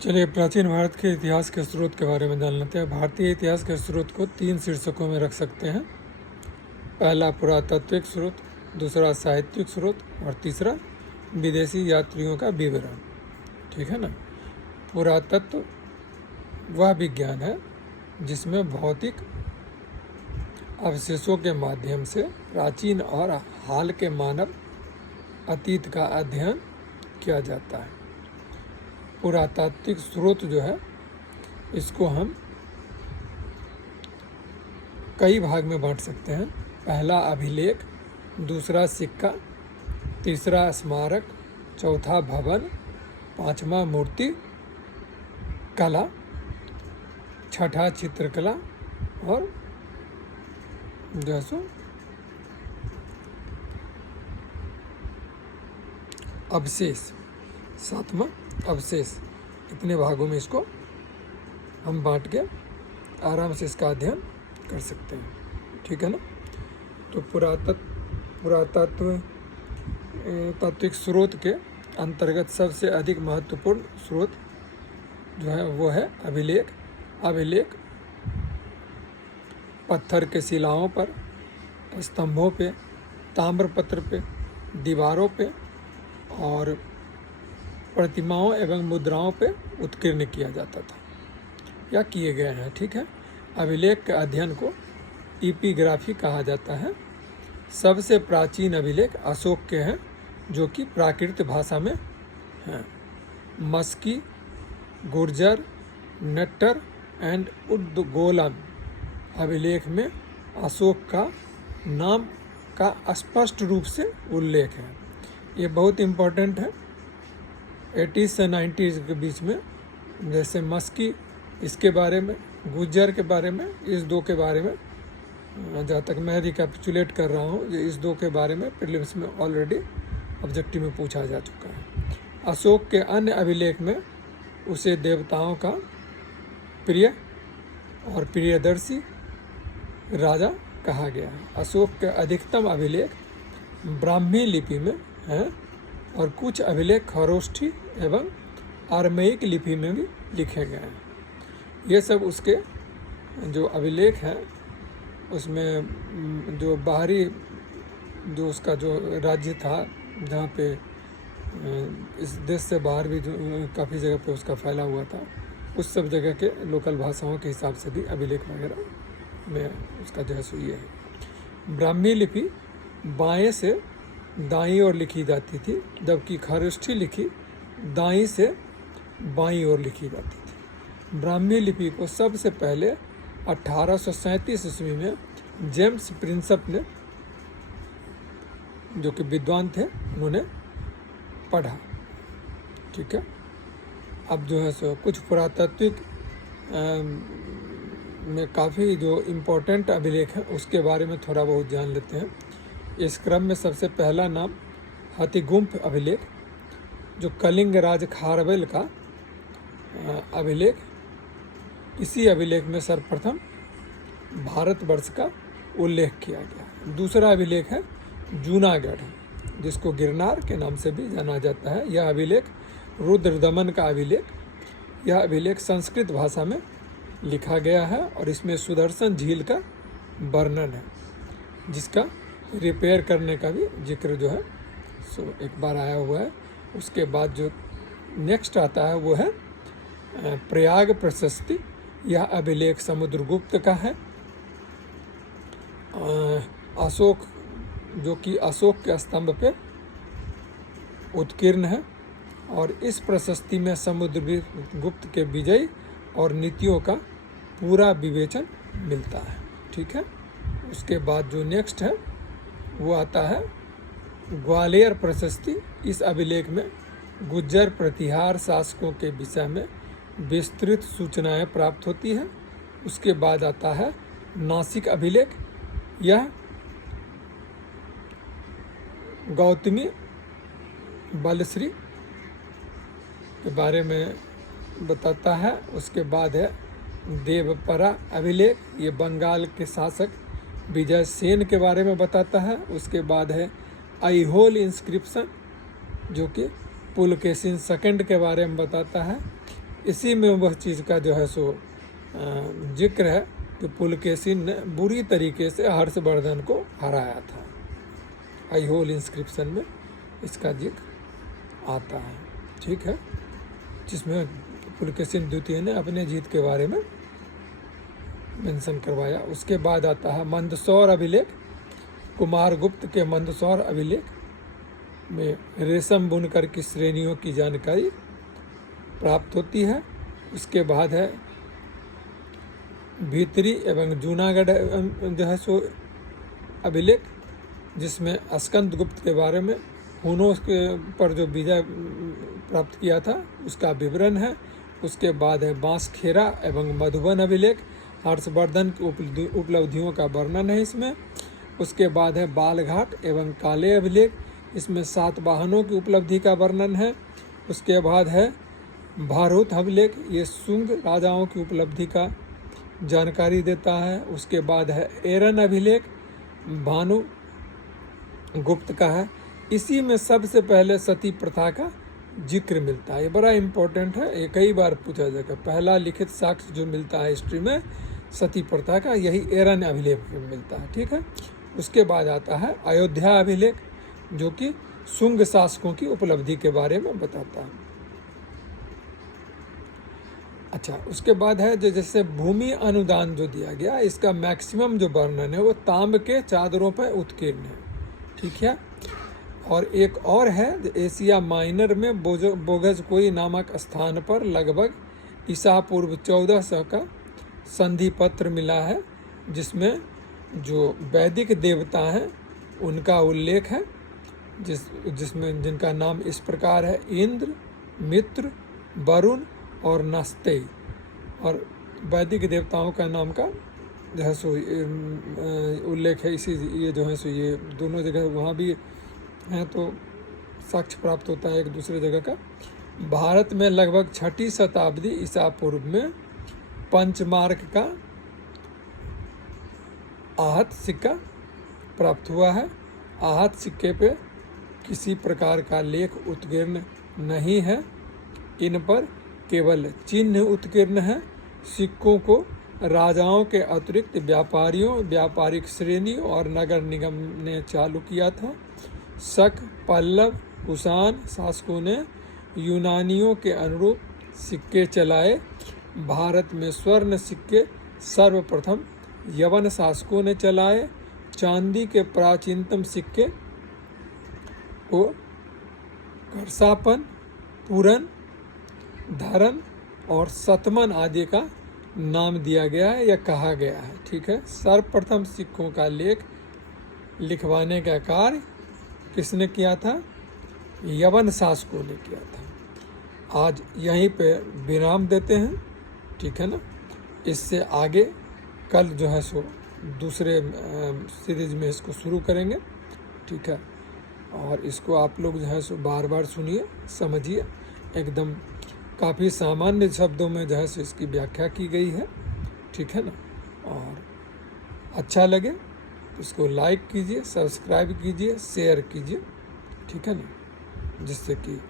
चलिए प्राचीन भारत के इतिहास के स्रोत के बारे में जान लेते हैं। भारतीय इतिहास के स्रोत को 3 शीर्षकों में रख सकते हैं। पहला पुरातात्विक स्रोत, दूसरा साहित्यिक स्रोत और तीसरा विदेशी यात्रियों का विवरण। ठीक है ना। पुरातत्व वह विज्ञान है जिसमें भौतिक अवशेषों के माध्यम से प्राचीन और हाल के मानव अतीत का अध्ययन किया जाता है। पुरातात्विक स्रोत जो है इसको हम कई भाग में बांट सकते हैं। पहला अभिलेख, दूसरा सिक्का, तीसरा स्मारक, चौथा भवन, पांचवा मूर्ति कला, छठा चित्रकला और जो है सो अवशेष, सातवां अवशेष। इतने भागों में इसको हम बांट के आराम से इसका अध्ययन कर सकते हैं। ठीक है ना। तो पुरातात्विक स्रोत के अंतर्गत सबसे अधिक महत्वपूर्ण स्रोत जो है वो है अभिलेख। अभिलेख पत्थर के शिलाओं पर, स्तंभों पे, ताम्रपत्र पे, दीवारों पे और प्रतिमाओं एवं मुद्राओं पे उत्कीर्ण किया जाता था या किए गए हैं। ठीक है। अभिलेख के अध्ययन को एपिग्राफी कहा जाता है। सबसे प्राचीन अभिलेख अशोक के हैं जो कि प्राकृत भाषा में हैं। मस्की, गुर्जर, नट्टर एंड उद्गोलन अभिलेख में अशोक का नाम का स्पष्ट रूप से उल्लेख है। ये बहुत इम्पोर्टेंट है 80s से 90s के बीच में। जैसे मस्की, इसके बारे में, गुर्जर के बारे में, इस दो के बारे में, जहाँ तक मैं रिकैपिचुलेट कर रहा हूँ, इस दो के बारे में प्रीलिम्स में ऑलरेडी ऑब्जेक्टिव में पूछा जा चुका है। अशोक के अन्य अभिलेख में उसे देवताओं का प्रिय और प्रियदर्शी राजा कहा गया है। अशोक के अधिकतम अभिलेख ब्राह्मी लिपि में हैं और कुछ अभिलेख खरोष्ठी एवं आर्मेयिक लिपि में भी लिखे गए हैं। ये सब उसके जो अभिलेख हैं उसमें जो बाहरी जो उसका जो राज्य था जहाँ पे इस देश से बाहर भी जो काफ़ी जगह पे उसका फैला हुआ था, उस सब जगह के लोकल भाषाओं के हिसाब से भी अभिलेख वगैरह में उसका जो है सो ये है। ब्राह्मी लिपि बाएं से दाईं ओर लिखी जाती थी, जबकि खरोष्ठी लिपि दाईं से बाईं ओर लिखी जाती थी। ब्राह्मी लिपि को सबसे पहले 1837 ईस्वी में जेम्स प्रिंसप ने, जो कि विद्वान थे, उन्होंने पढ़ा। ठीक है। अब जो है सो कुछ पुरातात्विक में काफ़ी जो इम्पोर्टेंट अभिलेख हैं उसके बारे में थोड़ा बहुत जान लेते हैं। इस क्रम में सबसे पहला नाम हथिगुम्फ अभिलेख, जो कलिंग राज खारवेल का अभिलेख। इसी अभिलेख में सर्वप्रथम भारतवर्ष का उल्लेख किया गया। दूसरा अभिलेख है जूनागढ़, जिसको गिरनार के नाम से भी जाना जाता है। यह अभिलेख रुद्रदमन का अभिलेख। यह अभिलेख संस्कृत भाषा में लिखा गया है और इसमें सुदर्शन झील का वर्णन है, जिसका रिपेयर करने का भी जिक्र जो है सो एक बार आया हुआ है। उसके बाद जो नेक्स्ट आता है वो है प्रयाग प्रशस्ति। यह अभिलेख समुद्रगुप्त का है। अशोक, जो कि अशोक के स्तंभ पे उत्कीर्ण है और इस प्रशस्ति में समुद्रगुप्त के विजय और नीतियों का पूरा विवेचन मिलता है। ठीक है। उसके बाद जो नेक्स्ट है वो आता है ग्वालियर प्रशस्ति। इस अभिलेख में गुज्जर प्रतिहार शासकों के विषय में विस्तृत सूचनाएं प्राप्त होती हैं। उसके बाद आता है नासिक अभिलेख। यह गौतमी बलश्री के बारे में बताता है। उसके बाद है देवपरा अभिलेख। ये बंगाल के शासक विजय सेन के बारे में बताता है। उसके बाद है आईहोल इंस्क्रिप्शन, जो कि पुलकेशिन सेकंड के बारे में बताता है। इसी में वह चीज़ का जो है सो जिक्र है कि पुलकेशिन ने बुरी तरीके से हर्षवर्धन को हराया था। ऐहोल इंस्क्रिप्शन में इसका जिक्र आता है, ठीक है, जिसमें पुलकेशिन द्वितीय ने अपने जीत के बारे में मेंशन करवाया। उसके बाद आता है मंदसौर अभिलेख। कुमारगुप्त के मंदसौर अभिलेख में रेशम बुनकर की श्रेणियों की जानकारी प्राप्त होती है। उसके बाद है भीतरी एवं जूनागढ़ जो है सो अभिलेख, जिसमें स्कंदगुप्त के बारे में हुनों के पर जो विजय प्राप्त किया था उसका विवरण है। उसके बाद है बांसखेड़ा एवं मधुबन अभिलेख, हर्षवर्धन की उपलब्धियों का वर्णन है इसमें। उसके बाद है बालघाट एवं काले अभिलेख, इसमें सातवाहनों की उपलब्धि का वर्णन है। उसके बाद है भारूत अभिलेख, ये शुंग राजाओं की उपलब्धि का जानकारी देता है। उसके बाद है एरन अभिलेख, भानु गुप्त का है। इसी में सबसे पहले सती प्रथा का जिक्र मिलता है। ये बड़ा इम्पोर्टेंट है, ये कई बार पूछा जाएगा। पहला लिखित साक्ष्य जो मिलता है हिस्ट्री में सती प्रथा का, यही एरन अभिलेख में मिलता है, ठीक है। उसके बाद आता है अयोध्या अभिलेख, जो कि शुंग शासकों की उपलब्धि के बारे में बताता है। अच्छा, उसके बाद है जो जैसे भूमि अनुदान जो दिया गया, इसका मैक्सिमम जो वर्णन है वो तांब के चादरों पर उत्कीर्ण है, ठीक है। और एक और है एशिया माइनर में बोगजकोई नामक स्थान पर लगभग ईसा पूर्व 1400 का संधि पत्र मिला है, जिसमें जो वैदिक देवता हैं उनका उल्लेख है, जिसमें जिनका नाम इस प्रकार है: इंद्र, मित्र, वरुण और नस्तेय। और वैदिक देवताओं का नाम का जो है सो उल्लेख है इसी ये जो है सो ये दोनों जगह वहाँ भी हैं, तो साक्ष्य प्राप्त होता है एक दूसरे जगह का। भारत में लगभग 6ठी शताब्दी ईसा पूर्व में पंचमार्क का आहत सिक्का प्राप्त हुआ है। आहत सिक्के पे किसी प्रकार का लेख उत्कीर्ण नहीं है, इन पर केवल चिन्ह उत्कीर्ण है। सिक्कों को राजाओं के अतिरिक्त व्यापारियों, व्यापारिक श्रेणी और नगर निगम ने चालू किया था। शक, पल्लव, कुषाण शासकों ने यूनानियों के अनुरूप सिक्के चलाए। भारत में स्वर्ण सिक्के सर्वप्रथम यवन शासकों ने चलाए। चांदी के प्राचीनतम सिक्के को करसापन, पूरन, धरन और सतमन आदि का नाम दिया गया है या कहा गया है, ठीक है। सर्वप्रथम सिक्कों का लेख लिखवाने का कार्य किसने किया था? यवन शासकों ने किया था। आज यहीं पे विराम देते हैं, ठीक है ना। इससे आगे कल जो है सो दूसरे सीरीज में इसको शुरू करेंगे, ठीक है। और इसको आप लोग जो है सो बार बार सुनिए, समझिए। एकदम काफ़ी सामान्य शब्दों में जो है सो इसकी व्याख्या की गई है, ठीक है ना। और अच्छा लगे तो इसको लाइक कीजिए, सब्सक्राइब कीजिए, शेयर कीजिए, ठीक है ना, जिससे कि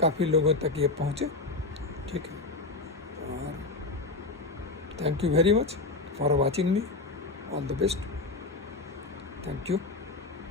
काफ़ी लोगों तक ये पहुँचे, ठीक है। और thank you very much for watching me. All the best. Thank you.